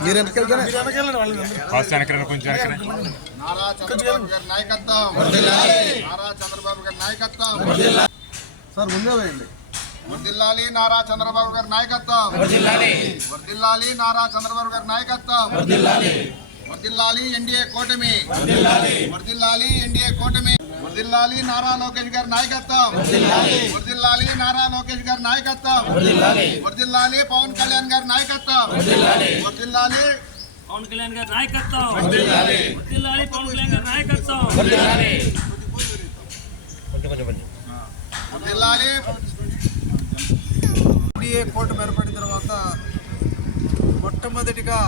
మీరు వెనకెళ్తారా కాస్త వెనకరండి కొంచెం నారా చంద్రబాబు గారి నాయకత్వం నారా చంద్రబాబు గారి నాయకత్వం సార్ ముందే వేయండి. వర్దిల్లాలి నారా చంద్రబాబు గారి నాయకత్వం వర్దిల్లాలి నారా చంద్రబాబు గారి నాయకత్వం వర్దిల్లాలి ఎన్డీఏ కూటమి వర్దిల్లాలి ఎన్డీఏ కూటమి వర్దిల్లాలి నారా లోకేష్ గారి నాయకత్వం. వర్దిల్లాలి నారా లోకేష్ గారి నాయకత్వం. వర్దిల్లాలి పవన్ కళ్యాణ్ గారి నాయకత్వం. వర్దిల్లాలి పవన్ కళ్యాణ్ గారి నాయకత్వం. వర్ధిల్లాలి పవన్ కళ్యాణ్ గారి నాయకత్వం. వర్దిల్లాలి ఎన్డీఏ కూటమి ఏర్పడిన తర్వాత మొట్టమొదటిగా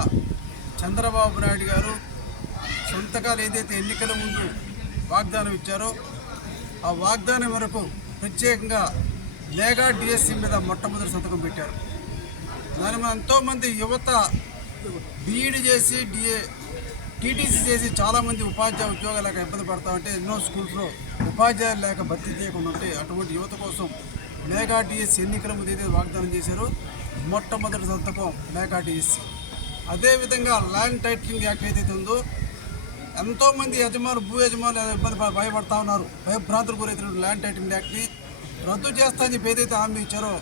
చంద్రబాబు నాయుడు గారు సొంతకాలు ఏదైతే ఎన్నికల ముందు వాగ్దానం ఇచ్చారో ఆ వాగ్దానం వరకు ప్రత్యేకంగా లేగా డిఎస్సి మీద మొట్టమొదటి సంతకం పెట్టారు. దాని మీద ఎంతోమంది యువత బీఈడి చేసి డిఏ టీటీసీ చేసి చాలామంది ఉపాధ్యాయ ఉద్యోగాలు లేక ఇబ్బంది పడతా ఉంటే ఎన్నో స్కూల్స్లో ఉపాధ్యాయులు లేక భర్తీ చేయకుండా ఉంటే అటువంటి యువత కోసం మేఘా డిఎస్సి ఎన్నికల ముందు ఏదైతే వాగ్దానం చేశారో మొట్టమొదటి సంతకం మేఘా డిఎస్సి. అదేవిధంగా ల్యాండ్ టైటిలింగ్ యాక్ట్ ఏదైతే ఉందో ఎంతోమంది యజమానులు భూ యజమానులు ఇబ్బంది భయపడతా ఉన్నారు. భయభ్రాంతులు గురైతున్న ల్యాండ్ టైటిలింగ్ యాక్ట్ని రద్దు చేస్తా అని చెప్పి ఏదైతే హామీ ఇచ్చారో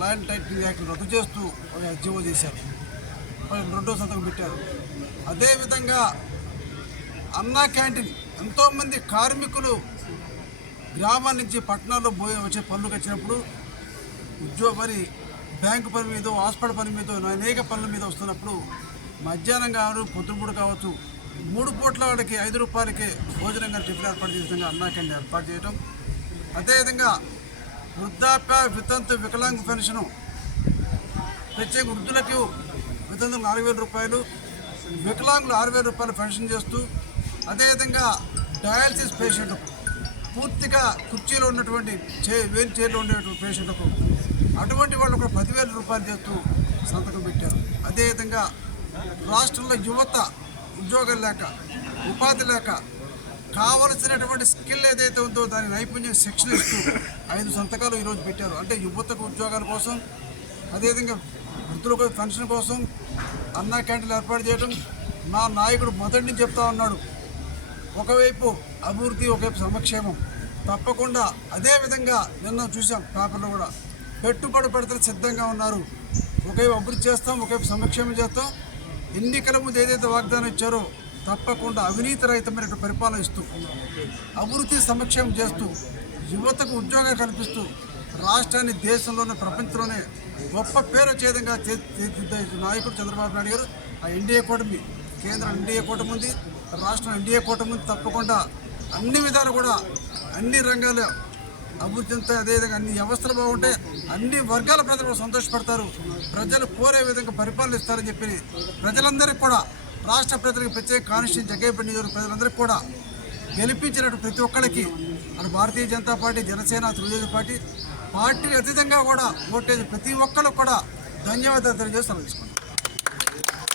ల్యాండ్ టైటిలింగ్ యాక్ట్ని రద్దు చేస్తూ ఒక జీవో చేశారు. రెండో సంతకం పెట్టారు. అదేవిధంగా అన్నా క్యాంటీన్ ఎంతోమంది కార్మికులు గ్రామాల నుంచి పట్టణాల్లో పోయి వచ్చే పనులకు వచ్చినప్పుడు ఉద్యోగ పని బ్యాంకు పని మీద హాస్పిటల్ పని మీద అనేక పనుల మీద వస్తున్నప్పుడు మధ్యాహ్నం కావచ్చు పొద్దుపూట కావచ్చు మూడు పూట్ల వాడికి ఐదు రూపాయలకి భోజనంగా టిఫిన్ ఏర్పాటు చేసే విధంగా అన్నా క్యాంటీన్ ఏర్పాటు చేయడం అదేవిధంగా వృద్ధాప్య వితంతు వికలాంగ పెన్షను ప్రత్యేక వృద్ధులకు వితంతులు నాలుగు వేల రూపాయలు వికలాంగులు ఆరు వేల రూపాయలు పెన్షన్ చేస్తూ అదేవిధంగా డయాలసిస్ పేషెంట్కు పూర్తిగా కుర్చీలో ఉన్నటువంటి చే వేలు చైర్లో ఉండేటువంటి పేషెంట్లకు అటువంటి వాళ్ళు కూడా పదివేల రూపాయలు చేస్తూ సంతకం పెట్టారు. అదేవిధంగా రాష్ట్రంలో యువత ఉద్యోగం లేక ఉపాధి లేక కావలసినటువంటి స్కిల్ ఏదైతే ఉందో దాని నైపుణ్యం శిక్షణ ఇస్తూ ఐదు సంతకాలు ఈరోజు పెట్టారు. అంటే యువతకు ఉద్యోగాల కోసం అదేవిధంగా వృద్ధులకు పెన్షన్ కోసం అన్నా క్యాంటీన్లు ఏర్పాటు చేయడం నా నాయకుడు మొదటి నుంచి చెప్తా ఉన్నాడు. ఒకవైపు అభివృద్ధి ఒకవైపు సంక్షేమం. తప్పకుండా అదే విధంగా నిన్న చూసాం పేపర్లో కూడా. పెట్టుబడి పెడతలు సిద్ధంగా ఉన్నారు. ఒకవైపు అభివృద్ధి చేస్తాం ఒకవైపు సంక్షేమం చేస్తాం. ఎన్నికల ముందు ఏదైతే వాగ్దానం ఇచ్చారో తప్పకుండా అవినీతి రహితమైన పరిపాలన ఇస్తూ అభివృద్ధి సంక్షేమం చేస్తూ యువతకు ఉద్యోగం కల్పిస్తూ రాష్ట్రాన్ని దేశంలోనే ప్రపంచంలోనే గొప్ప పేరు వచ్చే విధంగా నాయకుడు చంద్రబాబు నాయుడు గారు. ఆ ఎన్డీఏ కూటమి కేంద్రం ఎన్డీఏ కూటమి ఉంది రాష్ట్రం ఎన్డీఏ కూటమి ఉంది. తప్పకుండా అన్ని విధాలు కూడా అన్ని రంగాలు అభివృద్ధి చెందుతాయి అదేవిధంగా అన్ని వ్యవస్థలు బాగుంటే అన్ని వర్గాల ప్రజలు సంతోషపడతారు. ప్రజలు కోరే విధంగా పరిపాలన ఇస్తారని చెప్పి ప్రజలందరికీ కూడా రాష్ట్ర ప్రజలకు ప్రత్యేక కాన్స్టిట్యూన్ జగ్గేపల్లి నియోజక ప్రజలందరికీ కూడా గెలిపించినట్టు ప్రతి ఒక్కరికి అటు Bharatiya Janata party Janasena Telugu Desam party party అతీతంగా కూడా ఓటేజ్ ప్రతి ఒక్కరు కూడా ధన్యవాదాలు తెలియజేసి సెలవు